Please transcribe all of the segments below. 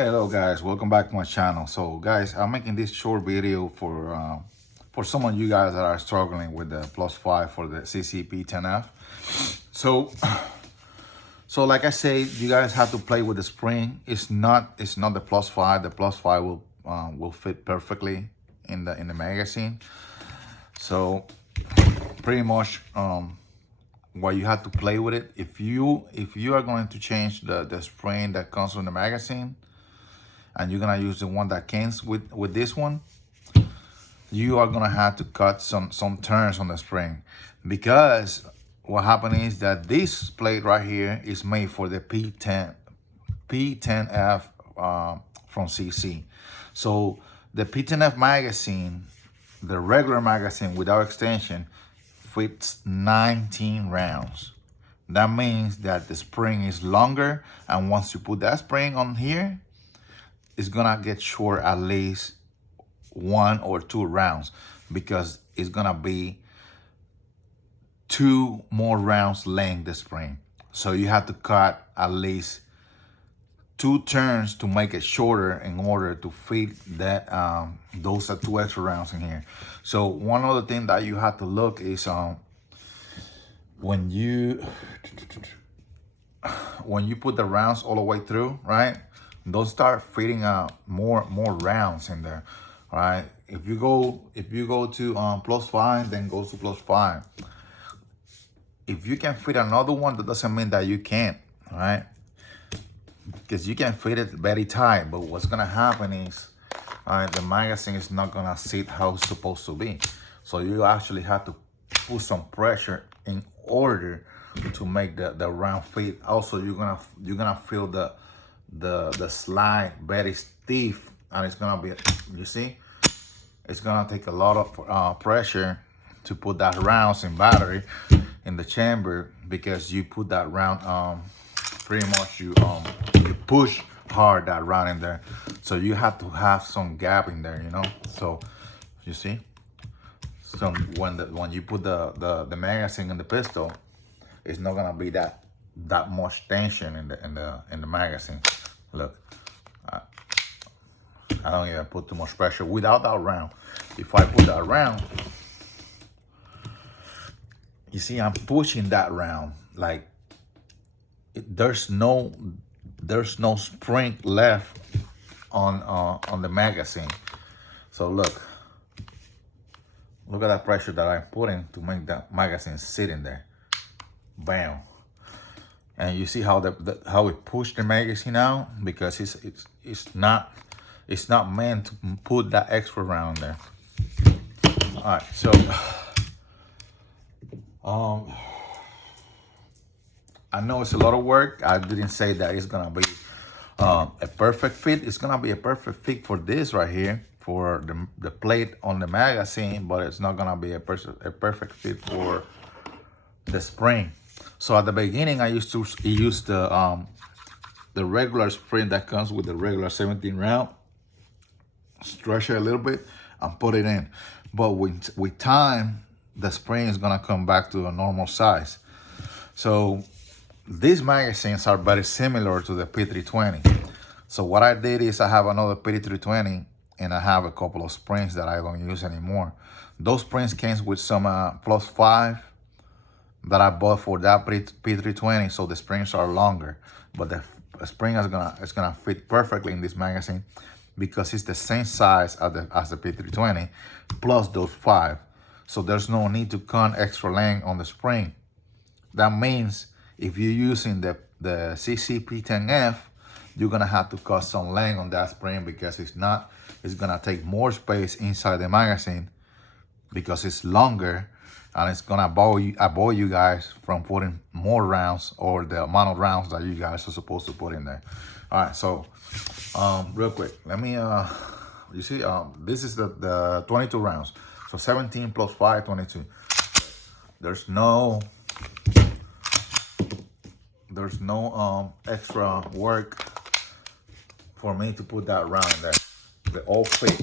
Hello guys, welcome back to my channel. So guys, I'm making this short video for some of you guys that are struggling with the plus 5 for the CCP10F. So so like I said, you guys have to play with the spring. It's not the plus 5. The plus 5 will fit perfectly in the magazine. So pretty much what you have to play with it. If you are going to change the spring that comes with the magazine, and you're gonna use the one that comes with this one, you are gonna have to cut some turns on the spring, because what happened is that this plate right here is made for the P10F from CC. So the P10F magazine, the regular magazine without extension, fits 19 rounds. That means that the spring is longer, and once you put that spring on here, it's gonna get short at least 1 or 2 rounds, because it's gonna be 2 more rounds length the spring. So you have to cut at least 2 turns to make it shorter in order to fit that those are 2 extra rounds in here. So one other thing that you have to look is when you put the rounds all the way through, right? Don't start fitting more rounds in there, right? If you go to plus 5, then go to plus 5. If you can fit another one, that doesn't mean that you can't, right? Because you can fit it very tight, but what's gonna happen is, the magazine is not gonna sit how it's supposed to be. So you actually have to put some pressure in order to make the round fit. Also, you're gonna feel the slide very stiff, and it's gonna be, you see, it's gonna take a lot of pressure to put that rounds in battery in the chamber, because you put that round pretty much you push hard that round in there. So you have to have some gap in there, you know. So you see, so when you put the magazine in the pistol, it's not gonna be that much tension in the magazine. Look, I don't even put too much pressure without that round. If I put that round, you see, I'm pushing that round like there's no spring left on the magazine. So look at that pressure that I'm putting to make that magazine sit in there. Bam. And you see how how it pushed the magazine out, because it's not meant to put that extra round there. All right, so I know it's a lot of work. I didn't say that it's gonna be a perfect fit. It's gonna be a perfect fit for this right here, for the plate on the magazine, but it's not gonna be a perfect fit for the spring. So at the beginning, I used to use the regular spring that comes with the regular 17 round, stretch it a little bit and put it in. But with time, the spring is gonna come back to a normal size. So these magazines are very similar to the P320. So what I did is I have another P320, and I have a couple of springs that I don't use anymore. Those springs came with some plus 5 that I bought for that P320, so the springs are longer, but the spring is gonna fit perfectly in this magazine, because it's the same size as the P320 plus those 5. So there's no need to cut extra length on the spring. That means if you're using the CCP10F, you're gonna have to cut some length on that spring, because it's gonna take more space inside the magazine, because it's longer, and it's gonna avoid you guys from putting more rounds, or the amount of rounds that you guys are supposed to put in there. All right, so real quick, let me you see, this is the 22 rounds. So 17 plus 5, 22. There's no extra work for me to put that round in there. They all fit.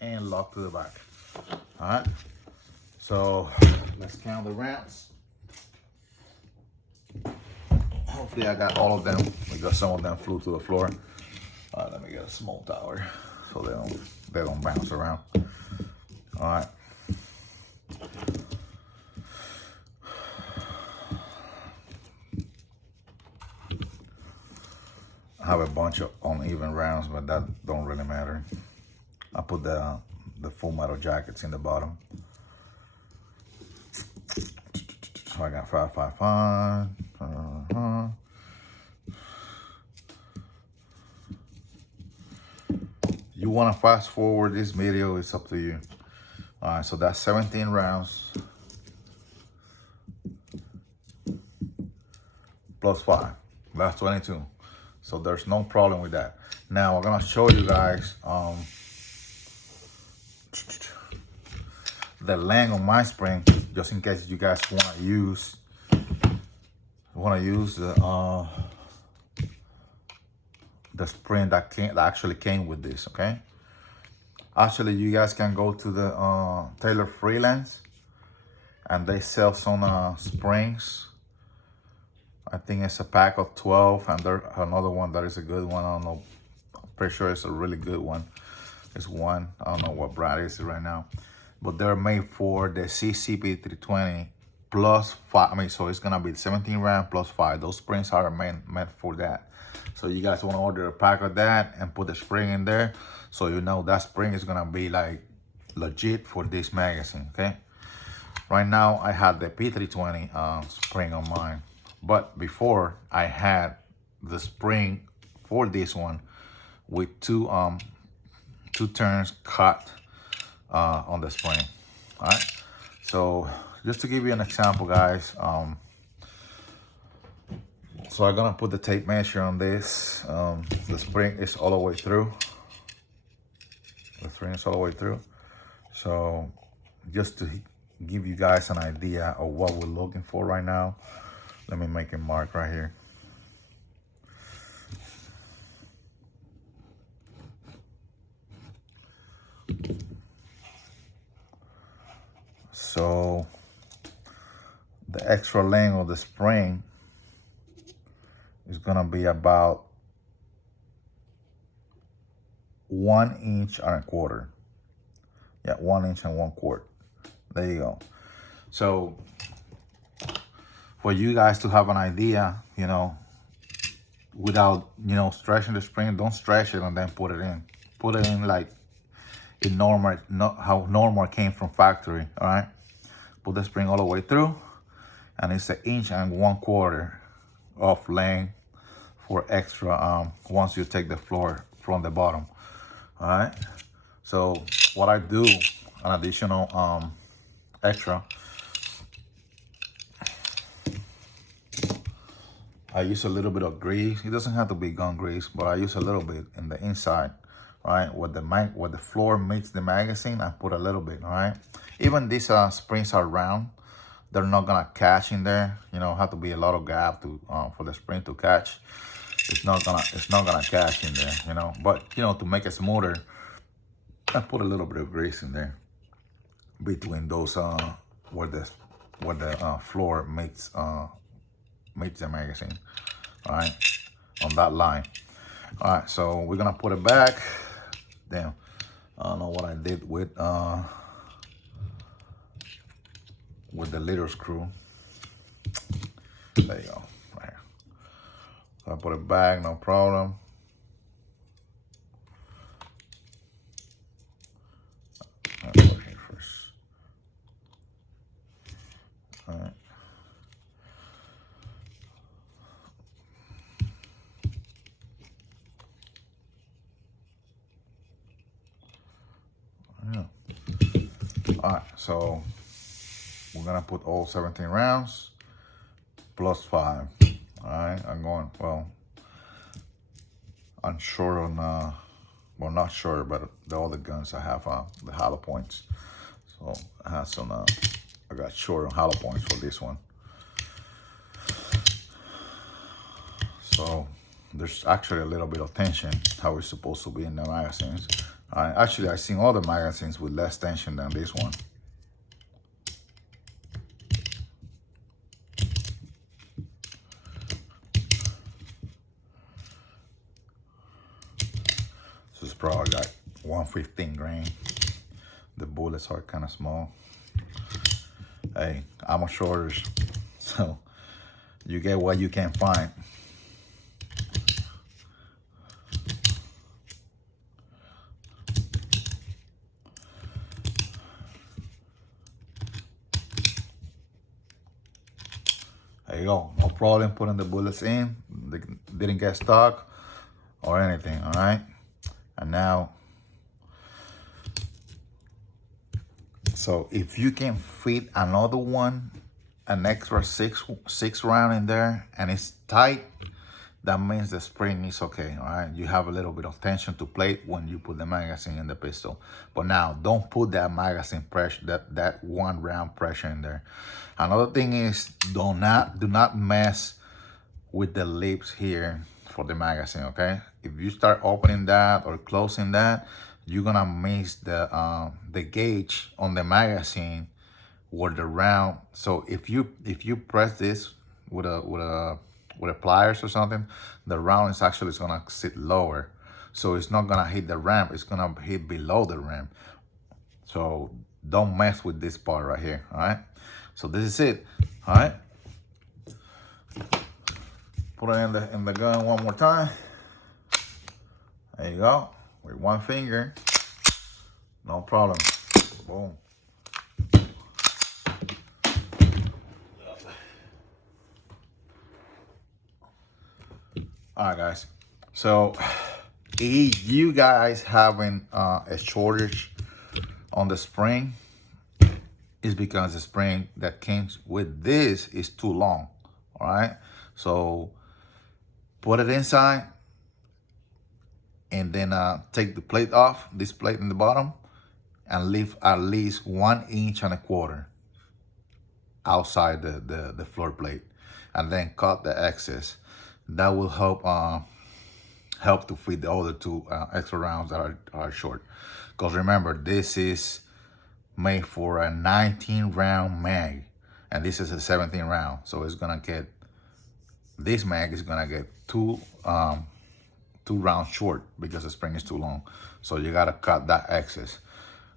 and lock to the back. All right, so let's count the rounds. Hopefully I got all of them because some of them flew to the floor. All right, let me get a small tower so they don't bounce around. All right. I have a bunch of uneven rounds, but that don't really matter. I put the full metal jackets in the bottom. So I got 555. You want to fast forward this video, it's up to you. All right, so that's 17 rounds plus 5. That's 22. So there's no problem with that. Now I'm gonna show you guys the length of my spring, just in case you guys wanna use the spring that actually came with this. Okay. Actually, you guys can go to the Taylor Freelance, and they sell some springs. I think it's a pack of 12, and there's another one that is a good one. I don't know. I'm pretty sure it's a really good one. It's one. I don't know what brand it is right now, but they're made for the CCP 320 plus 5. I mean, so it's gonna be 17 round plus 5. Those springs are meant for that. So you guys want to order a pack of that and put the spring in there, so you know that spring is gonna be like legit for this magazine. Okay. Right now I have the P320 spring on mine. But before, I had the spring for this one with two turns cut on the spring. All right. So just to give you an example, guys. So I'm gonna put the tape measure on this. The spring is all the way through. The spring is all the way through. So just to give you guys an idea of what we're looking for right now. Let me make a mark right here. So the extra length of the spring is gonna be about 1 inch and a quarter. Yeah, 1 inch and 1/4. There you go. So for you guys to have an idea, you know, without, you know, stretching the spring, don't stretch it and then put it in. Put it in like in normal, not how normal came from factory. All right. Put the spring all the way through, and it's 1 inch and 1/4 of length for extra once you take the floor from the bottom. All right. So what I do, an additional extra, I use a little bit of grease. It doesn't have to be gun grease, but I use a little bit in the inside, right? Where the floor meets the magazine, I put a little bit, all right? Even these springs are round. They're not gonna catch in there. You know, have to be a lot of gap to for the spring to catch. It's not gonna catch in there, you know. But you know, to make it smoother, I put a little bit of grease in there between those where the floor meets the magazine. All right, on that line. All right, so we're gonna put it back. Damn, I don't know what I did with the little screw. There you go. Right. So I put it back, no problem. I'll put it here first. All right. Yeah. All right, so we're gonna put all 17 rounds plus 5. All right, I'm short on, well, not sure, but the other guns I have the hollow points. So I have some, I got short on hollow points for this one. So there's actually a little bit of tension how it's supposed to be in the magazines. Actually, I've seen other magazines with less tension than this one. This is probably like 115 grain. The bullets are kind of small. Hey, I'm a shortage, so you get what you can find. There you go. No problem putting the bullets in. They didn't get stuck or anything, all right? And now, so if you can fit another one, an extra six round in there, and it's tight, that means the spring is okay, all right? You have a little bit of tension to plate when you put the magazine in the pistol. But now, don't put that magazine pressure, that one round pressure in there. Another thing is, do not mess with the lips here for the magazine, okay? If you start opening that or closing that, you're gonna miss the gauge on the magazine or the round. So if you press this with a pliers or something, the round is actually gonna sit lower. So it's not gonna hit the ram, it's gonna hit below the ram. So don't mess with this part right here, all right? So this is it, all right? Put it in the gun one more time. There you go, with one finger, no problem, boom. All right, guys. So if you guys having a shortage on the spring, is because the spring that came with this is too long. All right. So put it inside and then take the plate off, this plate in the bottom, and leave at least 1.25 inches outside the floor plate, and then cut the excess. That will help to fit the other two extra rounds that are short. Because remember, this is made for a 19 round mag, and this is a 17 round. So it's gonna get, this mag is gonna get two rounds short because the spring is too long. So you gotta cut that excess.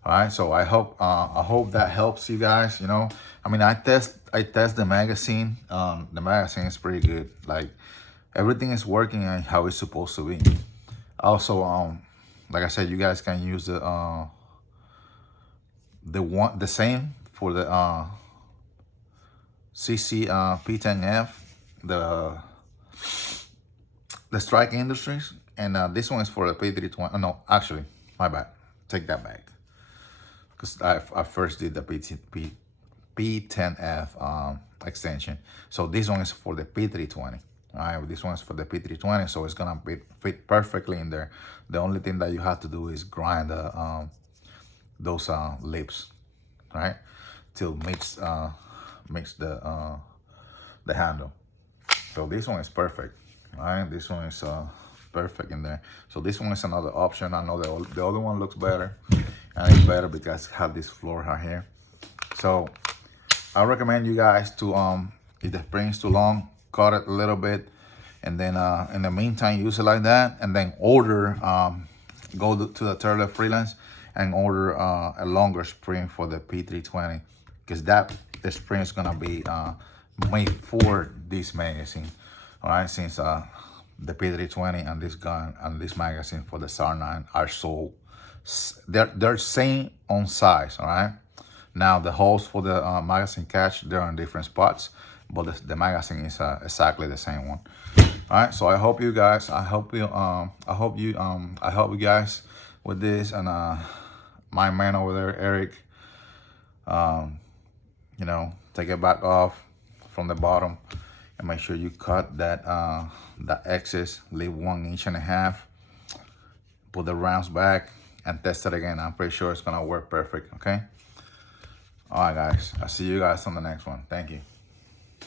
All right, so I hope that helps you guys. You know, I mean, I test the magazine. The magazine is pretty good. Like, everything is working and how it's supposed to be. Also, like I said, you guys can use the same for the CC P10F, the Strike Industries, and this one is for the P320. Oh, no, actually, my bad. Take that back, because I first did the P10F extension. So this one is for the P320. All right, this one's for the P320, so it's gonna fit perfectly in there. The only thing that you have to do is grind those lips, right, till mix the handle. So this one is perfect. All right, this one is perfect in there. So this one is another option. I know the other one looks better, and it's better because it has this floor right here. So I recommend you guys to if the spring is too long, cut it a little bit, and then in the meantime use it like that, and then order go to the Turtle Freelance and order a longer spring for the P320, because the spring is gonna be made for this magazine. All right, since the P320 and this gun and this magazine for the SAR 9 are so, they're same on size. All right, now the holes for the magazine catch, they're on different spots, but the magazine is exactly the same one. All right, so I hope you guys, I help you guys with this, and my man over there, Eric, you know, take it back off from the bottom and make sure you cut that excess, leave 1.5 inches, put the rounds back and test it again. I'm pretty sure it's gonna work perfect, okay? All right, guys, I'll see you guys on the next one. Thank you.